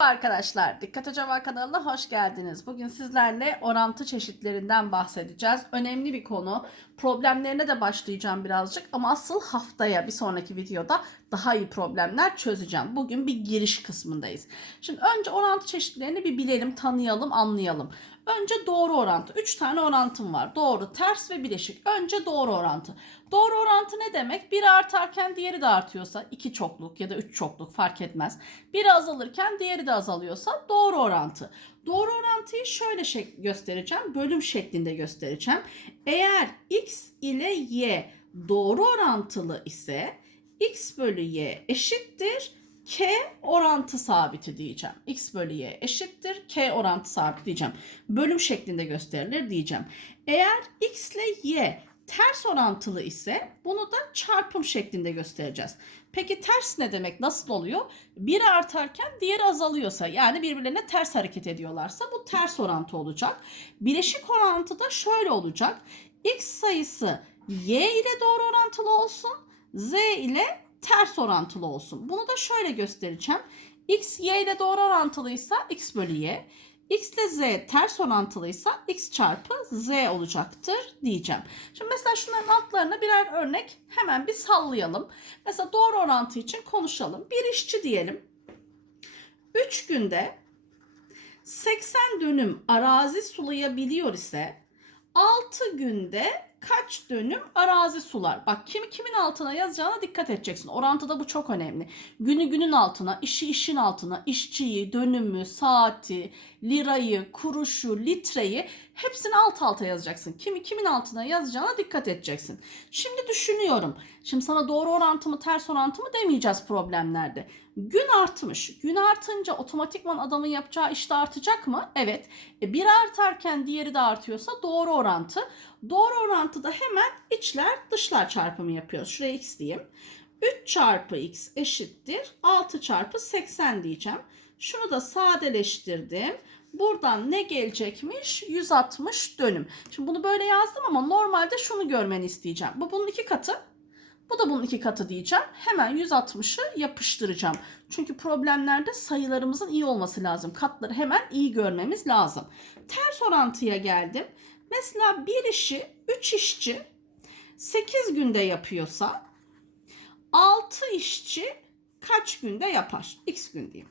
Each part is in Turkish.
Arkadaşlar Dikkat Hocam kanalına hoş geldiniz. Bugün sizlerle orantı çeşitlerinden bahsedeceğiz. Önemli bir konu. Problemlerine de başlayacağım birazcık ama asıl haftaya bir sonraki videoda daha iyi problemler çözeceğim. Bugün bir giriş kısmındayız. Şimdi önce orantı çeşitlerini bir bilelim, tanıyalım, anlayalım. Önce doğru orantı. 3 tane orantım var. Doğru, ters ve bileşik. Önce doğru orantı. Doğru orantı ne demek? Biri artarken diğeri de artıyorsa iki çokluk ya da üç çokluk fark etmez. Biri azalırken diğeri de azalıyorsa doğru orantı. Doğru orantıyı şöyle şek- göstereceğim. Bölüm şeklinde göstereceğim. Eğer x ile y doğru orantılı ise x bölü y eşittir k orantı sabiti diyeceğim. x bölü y eşittir k orantı sabiti diyeceğim. Bölüm şeklinde gösterilir diyeceğim. Eğer x ile y ters orantılı ise bunu da çarpım şeklinde göstereceğiz. Peki ters ne demek? Nasıl oluyor? Biri artarken diğeri azalıyorsa yani birbirlerine ters hareket ediyorlarsa bu ters orantı olacak. Bileşik orantı da şöyle olacak. X sayısı y ile doğru orantılı olsun. Z ile ters orantılı olsun. Bunu da şöyle göstereceğim. X y ile doğru orantılıysa x bölü y. X ile Z ters orantılıysa X çarpı Z olacaktır diyeceğim. Şimdi mesela şunların altlarına birer örnek hemen bir sallayalım. Mesela doğru orantı için konuşalım. Bir işçi diyelim. 3 günde 80 dönüm arazi sulayabiliyor ise 6 günde kaç dönüm arazi sular? Bak kimi kimin altına yazacağına dikkat edeceksin. Orantıda bu çok önemli. Günü günün altına, işi işin altına, işçiyi, dönümü, saati, lirayı, kuruşu, litreyi hepsini alt alta yazacaksın. Kimi kimin altına yazacağına dikkat edeceksin. Şimdi düşünüyorum. Şimdi sana doğru orantı mı ters orantı mı demeyeceğiz problemlerde. Gün artmış. Gün artınca otomatikman adamın yapacağı iş de artacak mı? Evet. E, biri artarken diğeri de artıyorsa doğru orantı. Doğru orantıda hemen içler dışlar çarpımı yapıyoruz. Şuraya x diyeyim. 3 çarpı x eşittir 6 çarpı 80 diyeceğim. Şunu da sadeleştirdim. Buradan ne gelecekmiş? 160 dönüm. Şimdi bunu böyle yazdım ama normalde şunu görmeni isteyeceğim. Bu bunun iki katı. Bu da bunun iki katı diyeceğim. Hemen 160'ı yapıştıracağım. Çünkü problemlerde sayılarımızın iyi olması lazım. Katları hemen iyi görmemiz lazım. Ters orantıya geldim. Mesela bir işi 3 işçi 8 günde yapıyorsa 6 işçi kaç günde yapar? X gün diyeyim.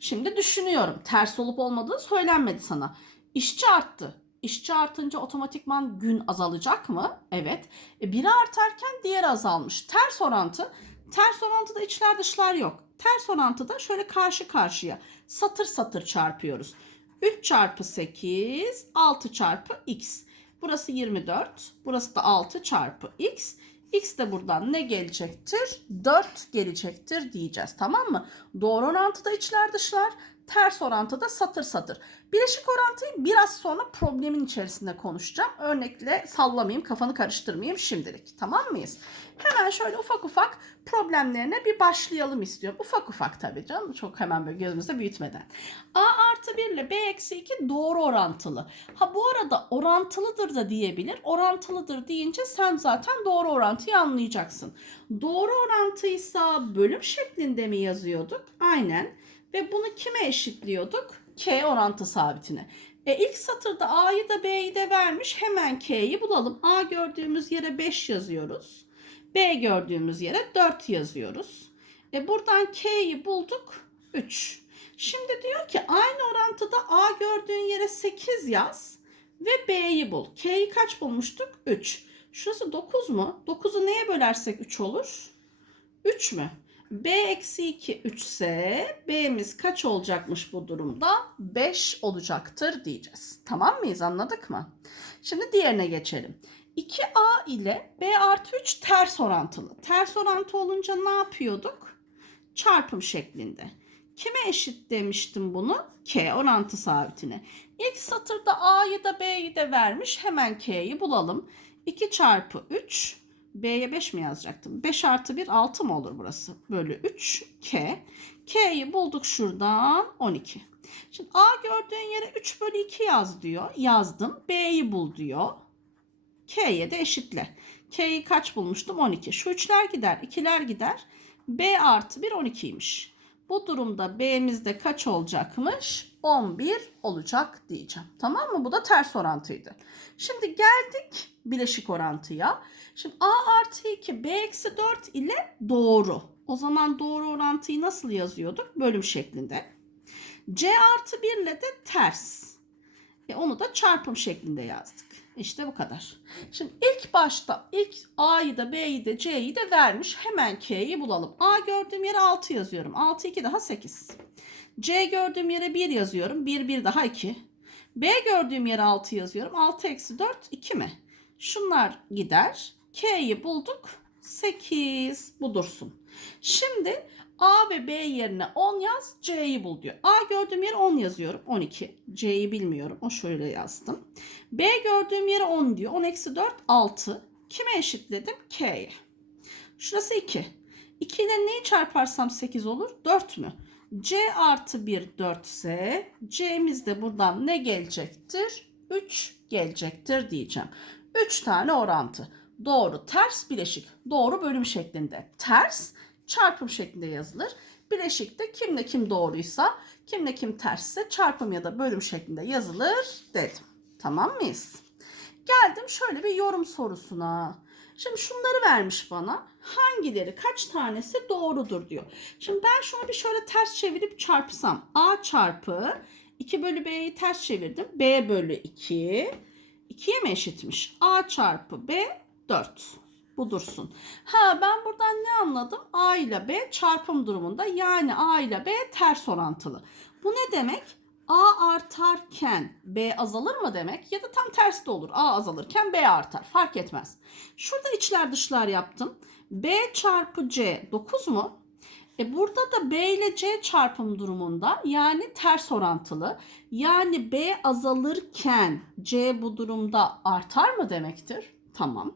Şimdi düşünüyorum. Ters olup olmadığı söylenmedi sana. İşçi arttı. İşçi artınca otomatikman gün azalacak mı? Evet. E, biri artarken diğeri azalmış. Ters orantı. Ters orantıda içler dışlar yok. Ters orantıda şöyle karşı karşıya satır satır çarpıyoruz. 3 çarpı 8, 6 çarpı x. Burası 24, burası da 6 çarpı x. X de buradan ne gelecektir? 4 gelecektir diyeceğiz tamam mı? Doğru orantıda içler dışlar, ters orantıda satır satır. Bileşik orantıyı biraz sonra problemin içerisinde konuşacağım. Örnekle sallamayayım, kafanı karıştırmayayım şimdilik. Tamam mıyız? Hemen şöyle ufak ufak problemlerine bir başlayalım istiyorum. Ufak ufak tabii canım. Çok hemen böyle gözümüzde büyütmeden. A artı 1 ile B eksi 2 doğru orantılı. Ha bu arada orantılıdır da diyebilir. Orantılıdır deyince sen zaten doğru orantıyı anlayacaksın. Doğru orantıysa bölüm şeklinde mi yazıyorduk? Aynen. Ve bunu kime eşitliyorduk? K orantı sabitine. E ilk satırda A'yı da B'yi de vermiş. Hemen K'yi bulalım. A gördüğümüz yere 5 yazıyoruz. B gördüğümüz yere 4 yazıyoruz. E buradan K'yi bulduk 3. Şimdi diyor ki aynı orantıda A gördüğün yere 8 yaz ve B'yi bul. K'yi kaç bulmuştuk? 3. Şurası 9 mu? 9'u neye bölersek 3 olur? 3 mü? B eksi 2 3 ise B'miz kaç olacakmış bu durumda? 5 olacaktır diyeceğiz. Tamam mıyız anladık mı? Şimdi diğerine geçelim. 2A ile B artı 3 ters orantılı. Ters orantı olunca ne yapıyorduk? Çarpım şeklinde. Kime eşit demiştim bunu? K orantı sabitine. İlk satırda A'yı da B'yi de vermiş. Hemen K'yi bulalım. 2 çarpı 3 B'ye 5 mi yazacaktım? 5 artı 1 6 mı olur burası? Bölü 3 K. K'yi bulduk şuradan 12. Şimdi A gördüğün yere 3 bölü 2 yaz diyor. Yazdım. B'yi bul diyor. K'ye de eşitle. K'yi kaç bulmuştum? 12. Şu 3'ler gider. 2'ler gider. B artı 1 12'ymiş. Bu durumda B'mizde kaç olacakmış? 11 olacak diyeceğim. Tamam mı? Bu da ters orantıydı. Şimdi geldik bileşik orantıya. Şimdi A artı 2 B eksi 4 ile doğru. O zaman doğru orantıyı nasıl yazıyorduk? Bölüm şeklinde. C artı 1 ile de ters. E onu da çarpım şeklinde yazdık. İşte bu kadar. Şimdi ilk başta ilk A'yı da B'yi de C'yi de vermiş. Hemen K'yi bulalım. A gördüğüm yere 6 yazıyorum. 6 2 daha 8. C gördüğüm yere 1 yazıyorum. 1 1 daha 2. B gördüğüm yere 6 yazıyorum. 6 eksi 4 2 mi? Şunlar gider. K'yi bulduk. 8 bu dursun. Şimdi A ve B yerine 10 yaz, C'yi bul diyor. A gördüğüm yere 10 yazıyorum. 12. C'yi bilmiyorum. O şöyle yazdım. B gördüğüm yere 10 diyor. 10 eksi 4 6. Kime eşitledim? K'ye. Şurası 2. 2 ile neyi çarparsam 8 olur? 4 mü? C artı 1 4 ise C'miz de buradan ne gelecektir? 3 gelecektir diyeceğim. 3 tane orantı. Doğru ters bileşik. Doğru bölüm şeklinde. Ters çarpım şeklinde yazılır. Bileşikte kimle kim doğruysa kimle kim tersse çarpım ya da bölüm şeklinde yazılır dedim. Tamam mıyız? Geldim şöyle bir yorum sorusuna. Şimdi şunları vermiş bana. Hangileri kaç tanesi doğrudur diyor. Şimdi ben şunu bir şöyle ters çevirip çarpsam. A çarpı 2 bölü B'yi ters çevirdim. B bölü 2. 2'ye mi eşitmiş? A çarpı B 4. Bu dursun. Ha ben buradan ne anladım? A ile B çarpım durumunda. Yani A ile B ters orantılı. Bu ne demek? A artarken B azalır mı demek? Ya da tam tersi de olur. A azalırken B artar. Fark etmez. Şurada içler dışlar yaptım. B çarpı C 9 mu? E burada da B ile C çarpım durumunda yani ters orantılı. Yani B azalırken C bu durumda artar mı demektir? Tamam.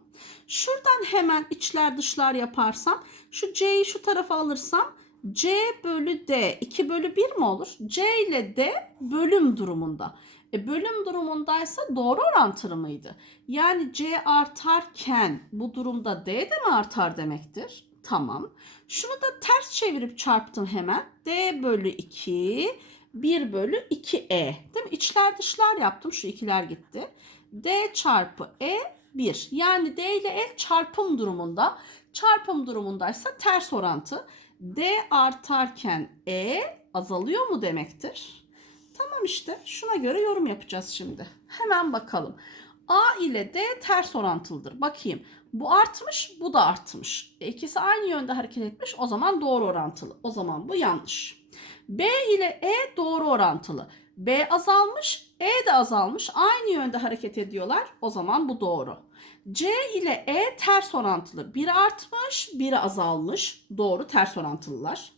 Şuradan hemen içler dışlar yaparsam şu C'yi şu tarafa alırsam C bölü D 2 bölü 1 mi olur? C ile D bölüm durumunda. E bölüm durumundaysa doğru orantılı mıydı? Yani C artarken bu durumda D de mi artar demektir? Tamam. Şunu da ters çevirip çarptım hemen. D bölü 2 1 bölü 2E. Değil mi? İçler dışlar yaptım. Şu ikiler gitti. D çarpı E 1. Yani D ile E çarpım durumunda. Çarpım durumundaysa ters orantı. D artarken E azalıyor mu demektir? Tamam işte şuna göre yorum yapacağız şimdi. Hemen bakalım. A ile D ters orantılıdır. Bakayım. Bu artmış, bu da artmış. E, ikisi aynı yönde hareket etmiş. O zaman doğru orantılı. O zaman bu yanlış. B ile E doğru orantılı. B azalmış, E de azalmış. Aynı yönde hareket ediyorlar. O zaman bu doğru. C ile E ters orantılı. Biri artmış, biri azalmış. Doğru ters orantılılar.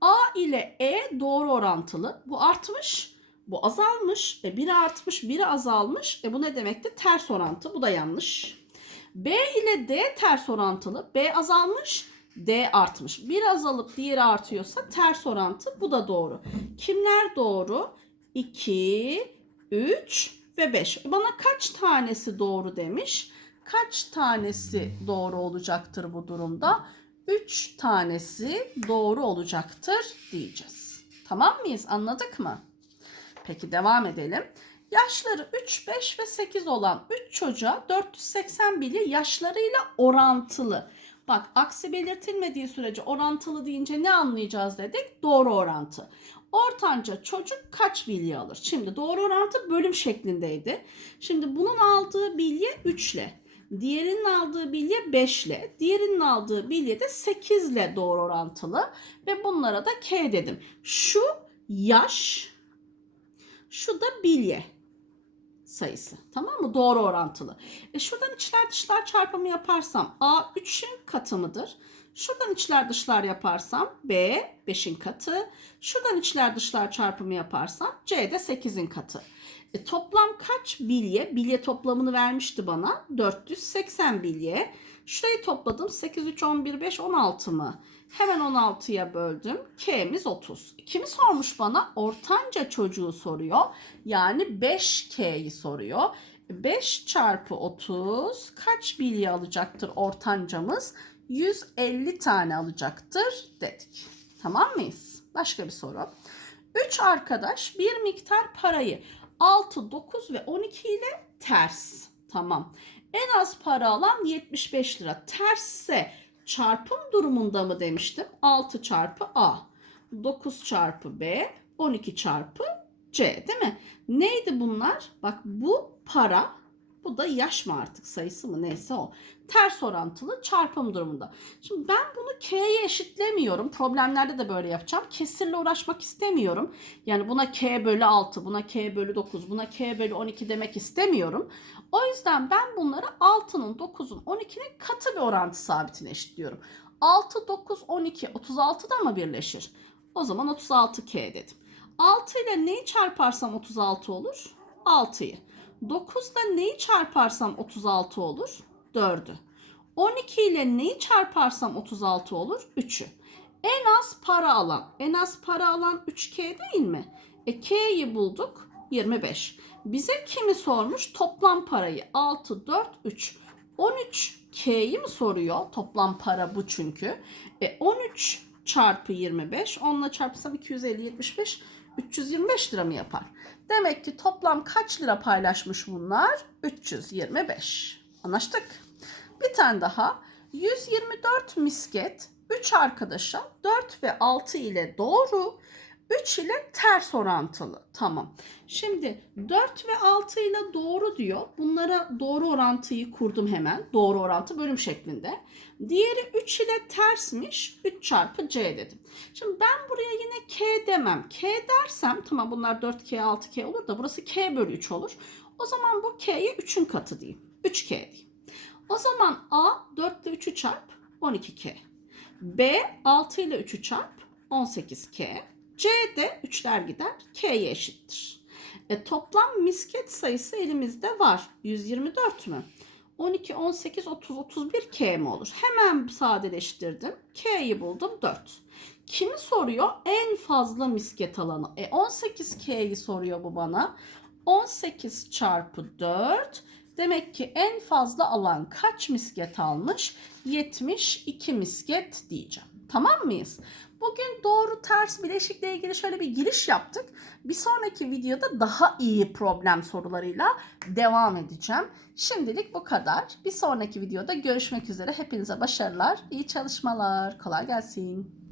A ile E doğru orantılı. Bu artmış, bu azalmış. E biri artmış, biri azalmış. E bu ne demekti? Ters orantı. Bu da yanlış. B ile D ters orantılı. B azalmış, D artmış. Biri azalıp diğeri artıyorsa ters orantı. Bu da doğru. Kimler doğru? 2, 3 ve 5. Bana kaç tanesi doğru demiş? Kaç tanesi doğru olacaktır bu durumda? 3 tanesi doğru olacaktır diyeceğiz. Tamam mıyız? Anladık mı? Peki devam edelim. Yaşları 3, 5 ve 8 olan 3 çocuğa 480 bili yaşlarıyla orantılı. Bak aksi belirtilmediği sürece orantılı deyince ne anlayacağız dedik? Doğru orantı. Ortanca çocuk kaç bilye alır? Şimdi doğru orantı bölüm şeklindeydi. Şimdi bunun aldığı bilye 3 ile. Diğerinin aldığı bilye 5 ile. Diğerinin aldığı bilye de 8 ile doğru orantılı. Ve bunlara da K dedim. Şu yaş, şu da bilye sayısı. Tamam mı? Doğru orantılı. E şuradan içler dışlar çarpımı yaparsam A 3'ün katı mıdır? Şuradan içler dışlar yaparsam B 5'in katı. Şuradan içler dışlar çarpımı yaparsam C de 8'in katı. E, toplam kaç bilye? Bilye toplamını vermişti bana. 480 bilye. Şurayı topladım. 8, 3, 11, 5, 16 mı? Hemen 16'ya böldüm. K'miz 30. Kimi sormuş bana? Ortanca çocuğu soruyor. Yani 5K'yi soruyor. 5 çarpı 30 kaç bilye alacaktır ortancamız? 150 tane alacaktır dedik. Tamam mıyız? Başka bir soru. 3 arkadaş bir miktar parayı 6, 9 ve 12 ile ters. Tamam. En az para alan 75 lira. Tersse çarpım durumunda mı demiştim? 6 çarpı A, 9 çarpı B, 12 çarpı C değil mi? Neydi bunlar? Bak bu para, bu da yaş mı artık sayısı mı neyse o. Ters orantılı çarpım durumunda. Şimdi ben bunu K'ye eşitlemiyorum. Problemlerde de böyle yapacağım. Kesirle uğraşmak istemiyorum. Yani buna K bölü 6, buna K bölü 9, buna K bölü 12 demek istemiyorum. O yüzden ben bunları 6'nın, 9'un, 12'nin katı bir orantı sabitine eşitliyorum. 6, 9, 12, 36 da mı birleşir? O zaman 36K dedim. 6 ile neyi çarparsam 36 olur? 6'yı. 9 ile neyi çarparsam 36 olur? 4'ü. 12 ile neyi çarparsam 36 olur? 3'ü. En az para alan. En az para alan 3K değil mi? E K'yi bulduk 25. Bize kimi sormuş? Toplam parayı 6, 4, 3. 13 K'yi mi soruyor? Toplam para bu çünkü. E 13 çarpı 25. Onunla çarpsam 250, 75, 325 lira mı yapar? Demek ki toplam kaç lira paylaşmış bunlar? 325. Anlaştık. Bir tane daha. 124 misket 3 arkadaşa 4 ve 6 ile doğru 3 ile ters orantılı. Tamam. Şimdi 4 ve 6 ile doğru diyor. Bunlara doğru orantıyı kurdum hemen. Doğru orantı bölüm şeklinde. Diğeri 3 ile tersmiş. 3 çarpı C dedim. Şimdi ben buraya yine K demem. K dersem tamam bunlar 4K 6K olur da burası K bölü 3 olur. O zaman bu K'ye 3'ün katı diyeyim. 3K diyeyim. O zaman A 4 ile 3'ü çarp 12K. B 6 ile 3'ü çarp 18K. C de 3'ler gider K'ye eşittir. E, toplam misket sayısı elimizde var. 124 mü? 12, 18, 30, 31 K mi olur? Hemen sadeleştirdim. K'yi buldum 4. Kimi soruyor? En fazla misket alanı. E 18 K'yi soruyor bu bana. 18 çarpı 4. Demek ki en fazla alan kaç misket almış? 72 misket diyeceğim. Tamam mıyız? Bugün doğru ters bileşikle ilgili şöyle bir giriş yaptık. Bir sonraki videoda daha iyi problem sorularıyla devam edeceğim. Şimdilik bu kadar. Bir sonraki videoda görüşmek üzere. Hepinize başarılar, iyi çalışmalar. Kolay gelsin.